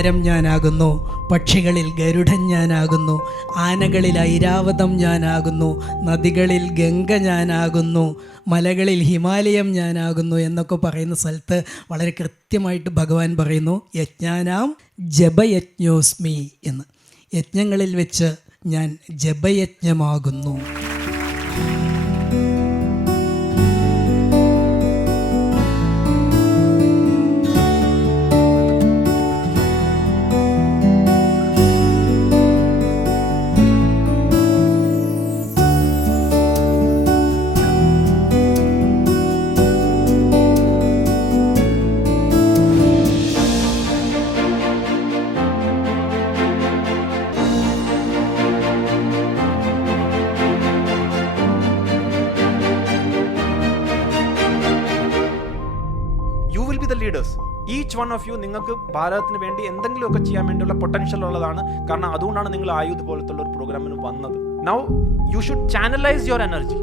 താരം ഞാനാകുന്നു, പക്ഷികളിൽ ഗരുഡൻ ഞാനാകുന്നു, ആനകളിൽ ഐരാവതം ഞാനാകുന്നു, നദികളിൽ ഗംഗ ഞാനാകുന്നു, മലകളിൽ ഹിമാലയം ഞാനാകുന്നു എന്നൊക്കെ പറയുന്ന സ്ഥലത്ത് വളരെ കൃത്യമായിട്ട് ഭഗവാൻ പറയുന്നു യജ്ഞാനാം ജപയജ്ഞോസ്മി എന്ന്. യജ്ഞങ്ങളിൽ വെച്ച് ഞാൻ ജപയജ്ഞമാകുന്നു. Leaders, each one of you നിങ്ങൾക്ക് ഭാരതത്തിന് വേണ്ടി എന്തെങ്കിലുമൊക്കെ ചെയ്യാൻ വേണ്ടിയുള്ള പൊട്ടൻഷ്യൽ ഉള്ളതാണ്. കാരണം അതുകൊണ്ടാണ് നിങ്ങൾ ആയുധ് പോലത്തുള്ള ഒരു പ്രോഗ്രാമിന് വന്നത്. Now you should channelise your energy.